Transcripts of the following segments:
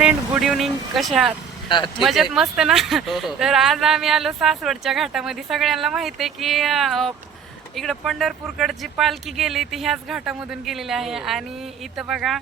Friend good evening कशा आहात? मजेत. मस्त ना? हो, हो. तर आज आम्ही आलो सासवडच्या घाटामध्ये. सगळ्यांना माहीत आहे की इकडं पंढरपूरकडे जी पालखी गेली ती ह्याच घाटामधून गेलेली आहे. हो. आणि इथं बघा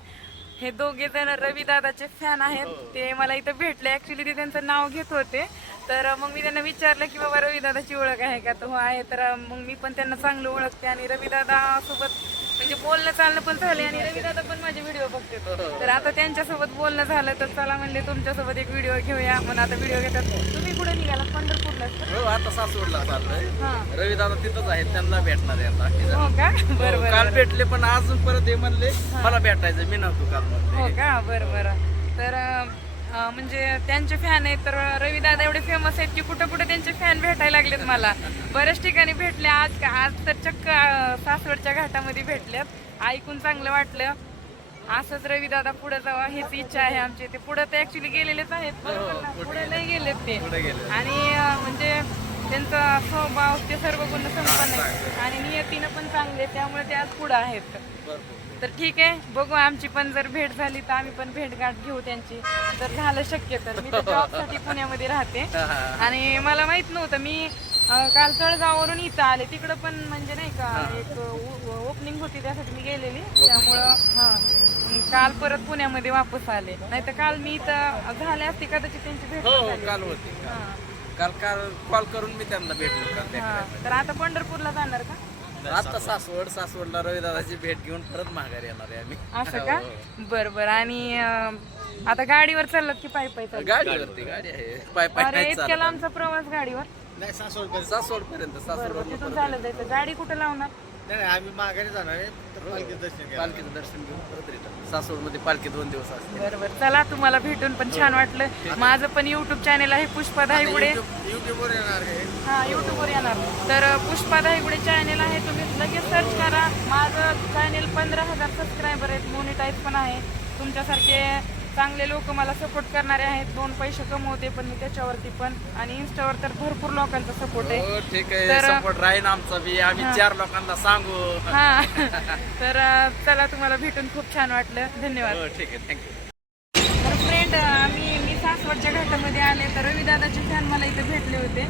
हे दोघे जण रवी दादाचे फॅन आहेत. ते मला इथं भेटले. ऍक्च्युली ते त्यांचं नाव घेत होते. तर मग मी त्यांना विचारलं की बाबा रवी दादाची ओळख आहे का? तर हो आहे. तर मग मी पण त्यांना चांगलं ओळखते. आणि रवी दादा सोबत म्हणजे बोलणं चालणं पण झाले आणि रवी दादा पण माझे व्हिडिओ बघते तर आता त्यांच्यासोबत बोलणं झालं तर चला म्हणले तुमच्यासोबत एक व्हिडिओ घेऊया. म्हणून आता व्हिडिओ घेतात. तुम्ही कुठे निघाला पंढरपूरला? हो आता सासवडला चाललोय हा. रवी दादा तिथंच आहेत. त्यांना भेटणार आहे आता. हो का? हो, बरं काल भेटले पण अजून परत हे म्हणले मला भेटायचं मी नव्हतो काल हो का? बरं बरं. तर म्हणजे त्यांचे फॅन आहेत तर रवी दादा एवढे फेमस आहेत की कुठं कुठं त्यांचे फॅन भेटायला लागलेत मला. बऱ्याच ठिकाणी भेटले आज आज तर चक्क सासवडच्या घाटामध्ये भेटल्यात ऐकून चांगलं वाटलं. असंच रवी दादा पुढे जावा हीच इच्छा आहे आमची. ते पुढे ते ऍक्च्युली गेलेलेच आहेत बरोबर ना? पुढे नाही गेलेत ते. आणि म्हणजे त्यांचा स्वभाव ते सर्व गुण संपन्न आहे आणि नियतीनं पण चांगले त्यामुळे ते आज पुढे आहेत. तर ठीक आहे बघू आमची पण जर भेट झाली तर आम्ही पण भेट गाठ घेऊ त्यांची. जर झालं शक्य तर मी तर जॉबसाठी पुण्यामध्ये राहते. आणि मला माहीत नव्हतं मी काल तळगाववरून इथं आले. तिकडं पण म्हणजे नाही का एक ओपनिंग होती त्यासाठी मी गेलेली. त्यामुळं हां. काल परत पुण्यामध्ये वापस आले. नाही तर काल मी इथं झाले असते कदाचित त्यांची भेट हो हो झाली काल हां काल काल कॉल करून मी त्यांना भेटलो काल हां तर आता पंढरपूरला जाणार का? आता सासवड सासवडला रवी दादाची भेट घेऊन परत माघारी येणार आहे आम्ही. असं का? बरं बरं आणि अं, आता गाडीवर चाललात की पायी पायी चाललात? गाडीवरती गाडी आहे. पाय पाय अरे नाही इतक्या चालत. लांबचा प्रवास गाडीवर? नाही सासवड सासवड पर्यंत सासवड तिथून चालत जायचं. गाडी कुठं लावणार? नाही नाही, आम्ही माघारी जाणार आहे तर पालखीचं दर्शन घ्या पालखीचं दर्शन घेऊन परत रिटर्न सासवडमध्ये पालखी दोन दिवस असते. बरं बरं चला तुम्हाला भेटून पण छान वाटलं. माझं पण युट्यूब चॅनेल आहे पुष्पा धायगुडे युट्यूबवर येणार आहे. हा युट्यूबवर येणार. तर पुष्पा धायगुडे चॅनेल आहे तुम्ही लगेच सर्च करा. माझं चॅनेल पंधरा हजार सबस्क्रायबर आहेत मोनिटाईज पण आहे. तुमच्यासारखे चांगले लोक मला सपोर्ट करणारे आहेत. दोन पैसे कमवते पण मी त्याच्यावरती पण. आणि इन्स्टावर तर भरपूर लोकांचा सपोर्ट आहे. हो ठीक आहे. तर- सपोर्ट राहील आमचा बी. आम्ही चार लोकांना सांगू. हा. तर अ, चला तुम्हाला भेटून खूप छान वाटलं. धन्यवाद. हो ठीक आहे. थँक्यू तर फ्रेंड आम्ही मी सासवडच्या घाटामध्ये आले तर रविदादाचे फॅन मला इथे भेटले होते.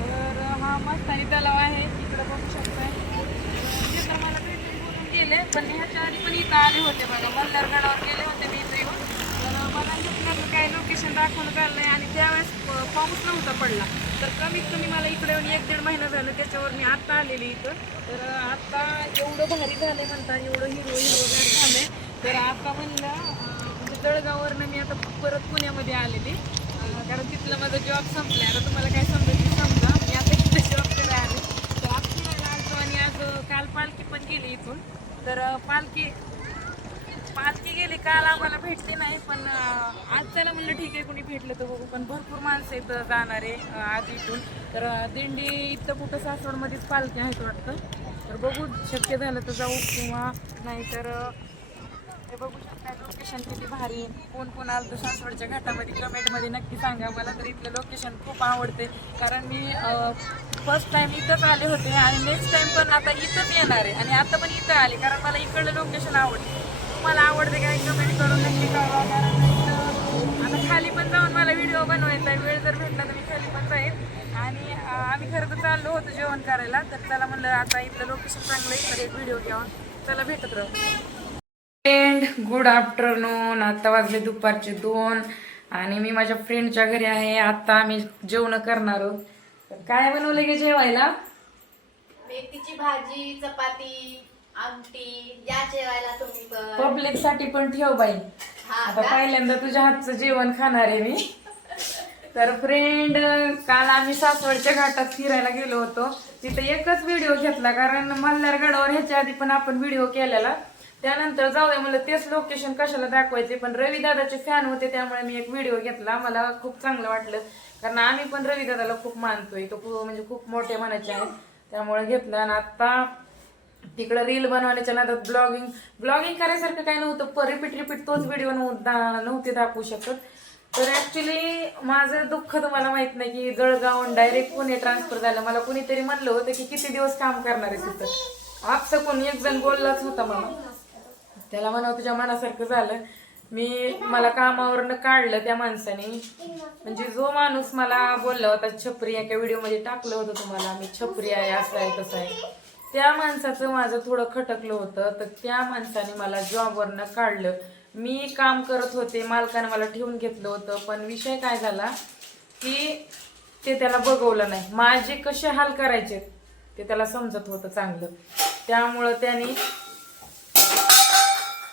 तर हा मस्तानी तलाव आहे. इकडं बघू शकताय ते तर मला भेटून बोलून गेले पण ह्याच्या आधी पण इथं आले होते बघा. मल्हारगडावर गेले होते मी. मला इथलं काय लोकेशन दाखवलं झालं नाही आणि त्यावेळेस प- पाऊस नव्हता पडला. तर कमीत कमी मला इकडे येऊन एक दीड महिना झालं त्याच्यावर मी आत्ता आलेली इथं. तर आत्ता एवढं भारी झालं म्हणता एवढं हिरो हिरोगार झालंय. तर आता म्हणलं अं, म्हणजे जळगाववरनं मी आता परत पुण्यामध्ये आलेली. कारण तिथलं माझा जॉब संपलाय. आता तुम्हाला काय समजायचं समजा. मी आता इथे जॉब करायला आले तर आज फिरायला आलतो आणि आज काल पालखी पण गेली इथून. तर पालखी पालखी गेली काल आम्हाला भेटली नाही पण आज त्याला म्हणलं ठीक आहे कोणी भेटलं तर बघू. पण भरपूर माणसं इथं जाणारे आहे आज इथून. तर दिंडी इथं कुठं सासवडमध्येच पालखी आहेत वाटतं. तर बघू शक्य झालं तर जाऊ किंवा नाहीतर ते हे बघू शकता लोकेशन किती भारी आहे. कोण कोण आलं तर सासवडच्या घाटामध्ये कमेंटमध्ये नक्की सांगा. मला तर इथलं लोकेशन खूप आवडते. कारण मी फर्स्ट टाईम इथंच आले होते आणि नेक्स्ट टाईम पण आता इथंच येणार आहे. आणि आता पण इथं आले कारण मला इकडलं लोकेशन आवडते. तुम्हाला आवडते काय कमेंट करून नक्की कळवा कारण आता खाली पण जाऊन मला व्हिडिओ बनवायचा आहे. वेळ जर भेटला तर मी खाली पण जाईल आणि आम्ही खरं तर चाललो होतो जेवण करायला तर त्याला म्हणलं आता इथलं लोकेशन चांगलं आहे तर एक व्हिडिओ घ्यावा. चला भेटत राहू. फ्रेंड गुड आफ्टरनून आता वाजले दुपारचे दोन आणि मी माझ्या फ्रेंडच्या घरी आहे. आता आम्ही जेवण करणार आहोत. काय बनवलं गे जेवायला? मेथीची भाजी चपाती आमटी या जेवायला पब्लिकसाठी पण ठेव बाई. आता? पहिल्यांदा तुझ्या हातचं जेवण खाणार आहे मी. तर फ्रेंड काल आम्ही सासवडच्या घाटात फिरायला गेलो होतो. तिथे एकच व्हिडिओ घेतला कारण मल्हार गडावर ह्याच्या आधी पण आपण व्हिडिओ केलेला. त्यानंतर जाऊ दे मला तेच लोकेशन कशाला दाखवायचे? पण रवी दादाचे फॅन होते त्यामुळे मी एक व्हिडिओ घेतला. मला खूप चांगलं वाटलं. कारण आम्ही पण रवी दादाला खूप मानतोय. तो म्हणजे खूप मोठे मनाचे आहेत. त्यामुळे घेतला. आणि आता तिकडं रील बनवण्याच्या नादात ब्लॉगिंग ब्लॉगिंग करायसारखं काही नव्हतं. रिपीट रिपीट तोच व्हिडिओ नव्हते दाखवू शकत. तर ऍक्च्युली माझं दुःख तुम्हाला माहीत नाही की जळगावून डायरेक्ट पुणे ट्रान्सफर झालं. मला कुणीतरी म्हणलं होतं की किती दिवस काम करणार आहे तिथं. आपचं कोण एक जण बोललाच होता मला. त्याला म्हणा तुझ्या मनासारखं झालं. मी मला कामावरनं काढलं त्या माणसाने. म्हणजे जो माणूस मला बोलला होता छपरी एका व्हिडिओमध्ये टाकलं होतं तुम्हाला. मी छपरी आहे असं आहे तसं आहे. त्या माणसाचं माझं थोडं खटकलं होतं तर त्या माणसाने मला जॉबवरनं काढलं. मी काम करत होते मालकाने मला ठेवून घेतलं होतं पण विषय काय झाला की ते त्याला बघवलं नाही. माझे कसे हाल करायचे ते त्याला समजत होतं चांगलं. त्यामुळं त्याने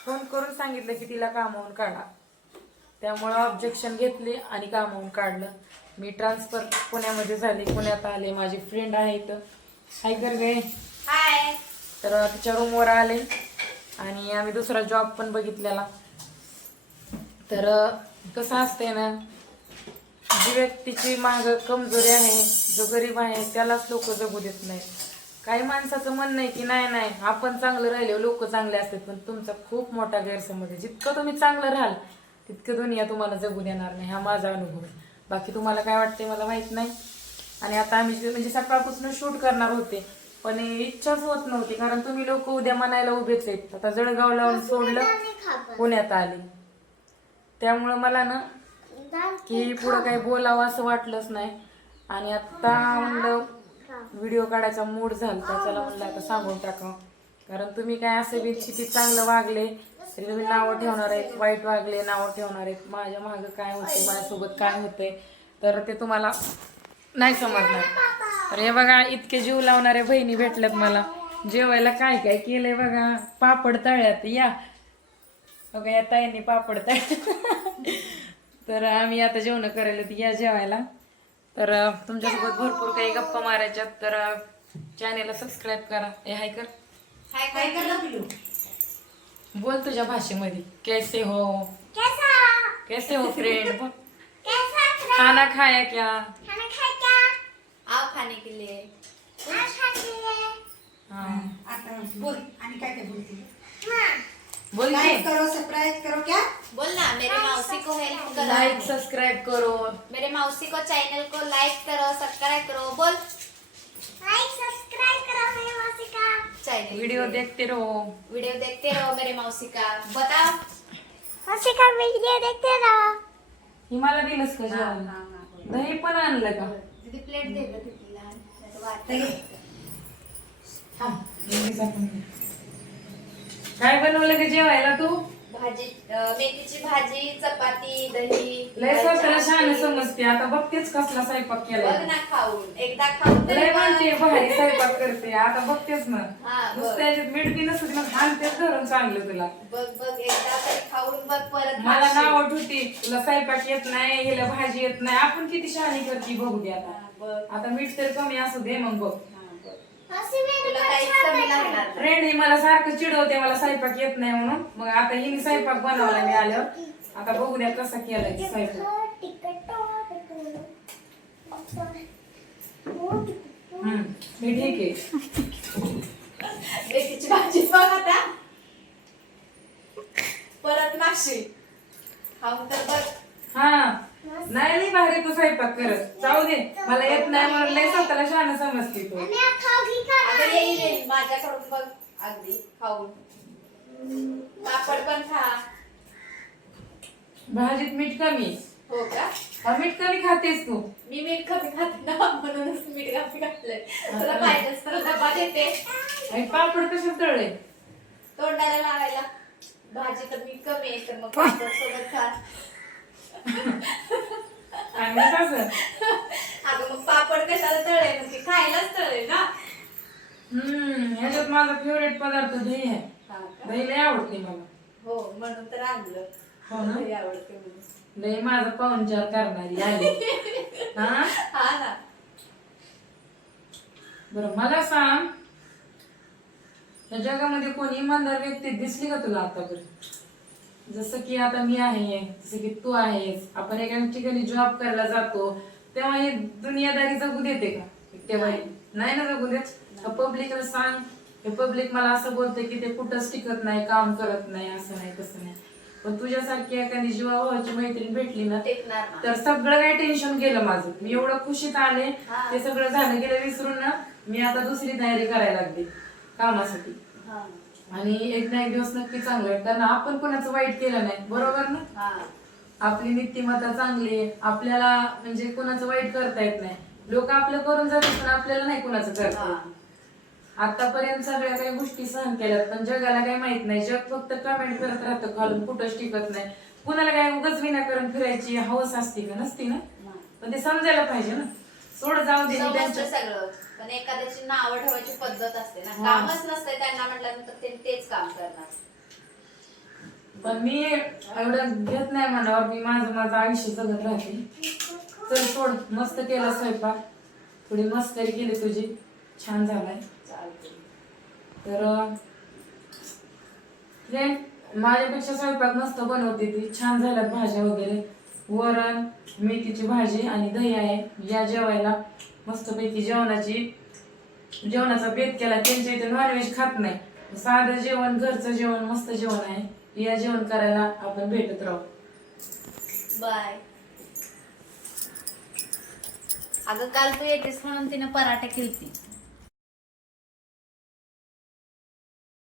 फोन करून सांगितलं की तिला कामावून काढा. त्यामुळं ऑब्जेक्शन घेतले आणि कामावून काढलं. मी ट्रान्सफर पुण्यामध्ये झाले. पुण्यात आले. माझी फ्रेंड आहे इथं हाय कर गे हाय तर तिच्या रूमवर आले आणि आम्ही दुसरा जॉब पण बघितलेला. तर कसं असते ना जी व्यक्तीची माग कमजोरी आहे जो गरीब आहे त्यालाच लोक जगू देत नाही काही माणसाचं म्हणणं आहे की नाही नाही आपण चांगलं राहिले लोक चांगले असतात पण तुमचा खूप मोठा गैरसमज आहे. जितकं तुम्ही चांगलं राहाल तितकं दुनिया तुम्हाला जगू देणार नाही. हा माझा अनुभव आहे. बाकी तुम्हाला काय वाटते मला माहीत नाही. आणि आता आम्ही जे- म्हणजे सकाळपासून शूट करणार होते. पण इच्छाच होत नव्हती कारण तुम्ही लोक उद्या म्हणायला उभेच आहेत. आता जळगाव लावून सोडलं पुण्यात आले. त्यामुळं मला ना की पुढं काही बोलावं असं वाटलंच नाही. आणि आता म्हणलं व्हिडिओ काढायचा मूड झाला चला म्हणलं आता सांगून टाकावं. कारण तुम्ही काय असे बी किती चांगलं वागले तरी तुम्ही नावं ठेवणार आहेत वाईट वागले नावं ठेवणार आहेत. माझ्या मागं काय होते माझ्यासोबत काय होते तर ते तुम्हाला नाही समजणार. तर हे बघा इतके जीव लावणाऱ्या बहिणी भेटल्यात मला. जेवायला काय काय केलंय बघा? पापड तळ्यात या. बघा या ताईंनी पापड तळ तर आम्ही आता जेवण करायला ती या जेवायला. तर तुमच्यासोबत भरपूर काही गप्पा मारायच्यात तर चॅनेलला सबस्क्राईब करा. हे हाय कर. हाय करलं बोल तुझ्या भाषेमध्ये. कैसे हो? कैसे? हो फ्रेंड खाना खाया क्या? खाने के लिए। हाँ आता बोल। आणि काय काय बोलते बोल लाइक करो सब्सक्राइब करो क्या? बोल ना मेरे मौसी को हेल्प करो. लाइक सब्सक्राइब करो. मेरे मौसी को चैनल को लाइक करो सब्सक्राइब करो बोल. लाइक सब्सक्राइब करो मेरे मौसी का। चैनल वीडियो देखते रहो. वीडियो देखते रहो मेरे मौसी का. बताओ ही मला दिलंस का जेवायला दही पण आणलं का? दीदी प्लेट दे काय बनवलं का जेवायला तू? भाजी मेथीची भाजी चपाती दही लय स्वतःला छान समजते. आता बघतेच कसला स्वयंपाक बघ केलाय ना खाऊन. एकदा खाऊन तरी लय बघ. म्हणते भारी स्वयंपाक करते. आता बघतेच ना. हा, बघ. नुसतं याच्यात मीठ बी नसत मग हाणतेच धरून चांगलं तुला. बघ बघ एकदा तरी खाऊन बघ परत मला खाशील. नाव होती तुला स्वयंपाक येत नाही हिला भाजी येत नाही. आपण किती शहाणी करते बघू दे आता. हा, बघ. आता मीठ तर कमी असू दे मग बघ बघ. तुला काहीच कमी लागणार नाही. फ्रेंड ही मला सारखं चिडवते मला स्वयंपाक येत नाही म्हणून. मग आता हिने स्वयंपाक बनवला मी आल्यावर आता बघू द्या कसा केलाय ते स्वयंपाक. हम्म मी ठीक आहे. मेथीची भाजी बघ आता. परत मागशील. खाऊन तर बघ. हा. नाही लई भारी तू स्वयंपाक करत. जाऊ दे मला येत नाही म्हणून लय स्वतःला शहाणं समजते तू. येईल माझ्याकडून बघ अगदी खाऊन. पापड पण खा. भाजीत मीठ कमी. हो का? हा, मीठ कमी खातेस तू. मी मीठ कमी खाते ना म्हणूनच मीठ कमी घातलंय तुला पाहिजेच तर डबा देते. आणि पापड कशात तळले? तोंडाला लावायला. भाजी तर मीठ कमी आहे तर मग पापड सोबत खा. कसं अगं मग पापड कशाला तळे म्हणजे खायलाच तळे ना? हम्म ह्याच्यात माझा फेवरेट पदार्थ दही आहे? दही लय आवडते मला. हो म्हणून तर आणलं. हो ना? आवडते म्हणून. लय माझा पाहुणचार करणारी आली. हा? हा ना. बरं मला सांग. या जगामध्ये कोणी इमानदार व्यक्ती दिसली का तुला आतापर्यंत? जसं की आता मी आहे जसं की तू आहेस आपण एका ठिकाणी जॉब करायला जातो तेव्हा ही दुनियादारी जगू देते का? तेव्हा नाही ना जगू देत? पब्लिकला सांग. हे पब्लिक मला असं बोलते की ते कुठंच टिकत नाही काम करत नाही असं नाही तसं नाही. पण तुझ्यासारखी एखादी जीवाभावाची मैत्रीण भेटली ना तर सगळं काही टेन्शन गेलं माझं. मी एवढं खुशीत आले. ते सगळं झालं गेलं विसरून ना मी आता दुसरी तयारी करायला लागली कामासाठी. आणि एक ना एक दिवस नक्की चांगलं आहे. कारण आपण कोणाचं वाईट केलं नाही. बरोबर ना? आपली नीतिमत्ता चांगली आहे. आपल्याला म्हणजे कोणाचं वाईट करता येत नाही. लोक आपलं करून जातात पण आपल्याला नाही कोणाचं करता येत. आतापर्यंत सगळ्या काही गोष्टी सहन केल्यात पण जगाला काही माहीत नाही. जग फक्त कमेंट करत राहतं खालून कुठंच टिकत नाही. कुणाला काय उगाच विनाकारण फिरायची हवस असते का नसती ना? पण ते समजायला पाहिजे ना? सोड जाऊ दे समजतं सगळं. पण एखाद्याची नावं ठेवायची पद्धत असते ना. हा. कामच नसते त्यांना म्हटल्यानंतर ते तेच काम करणार. पण मी एवढं घेत नाही मनावर मी माझं माझं आयुष्य जगत राहते. चल सोड मस्त केला स्वयंपाक. थोडी मस्करी केली तुझी. छान झालाय. चालते तर फ्रेंड माझ्यापेक्षा स्वयंपाक मस्त बनवते ती. छान झाल्यात भाज्या वगैरे. वरण मेथीची भाजी आणि दही आहे. या जेवायला मस्तपैकी जेवणाची जेवणाचा बेत केला. त्यांच्या इथे नॉनव्हेज खात नाही. साधं जेवण घरचं जेवण मस्त जेवण आहे. या जेवण करायला आपण भेटत राहू. बाय. अगं काल तू येतेस म्हणून तिने पराठा केली